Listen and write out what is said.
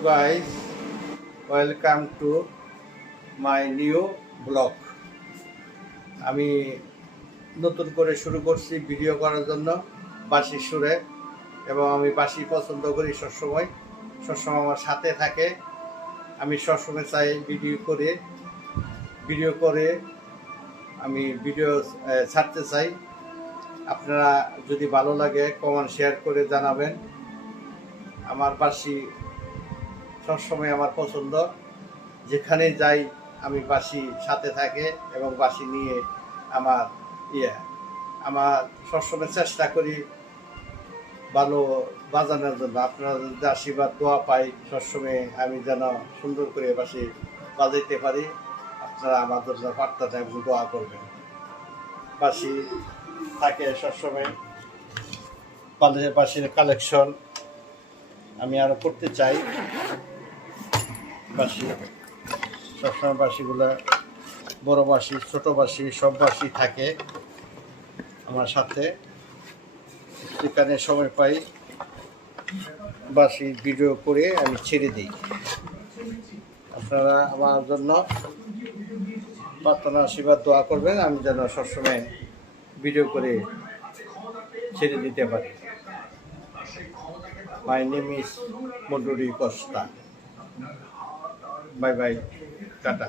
guys, welcome to my new blog. আমি নতুন করে শুরু করছি ভিডিও করার জন্য বাঁশি সুরে, এবং আমি বাঁশি পছন্দ করি সবসময় আমার সাথে থাকে। আমি সবসময় চাই ভিডিও করে আমি ভিডিও ছাড়তে চাই। আপনারা যদি ভালো লাগে কমেন্ট শেয়ার করে জানাবেন। আমার বাঁশি সবসময় আমার পছন্দ, যেখানে যাই আমি বাঁশি সাথে থাকে এবং বাঁশি নিয়ে আমার সবসময় চেষ্টা করি ভালো বাজানোর জন্য। আপনারা যদি আশীর্বাদ দোয়া পাই সবসময় আমি যেন সুন্দর করে বাঁশি বাজাইতে পারি, আপনারা আমার জন্য প্রার্থনা এবং দোয়া করবেন। বাঁশি থাকে সবসময়, বাঁশির কালেকশন আমি আরও করতে চাই। বাঁশি সবসময় বাঁশিগুলো বড় বাঁশি ছোট বাঁশি সব বাঁশি থাকে আমার সাথে। যেখানে সময় পাই বাঁশি ভিডিও করে আমি ছেড়ে দিই। আপনারা আমার জন্য প্রার্থনা আশীর্বাদ দোয়া করবেন, আমি যেন সবসময় ভিডিও করে ছেড়ে দিতে পারি। মাই নেম ইজ মন্ডুরি কস্তা। Bye bye, tata.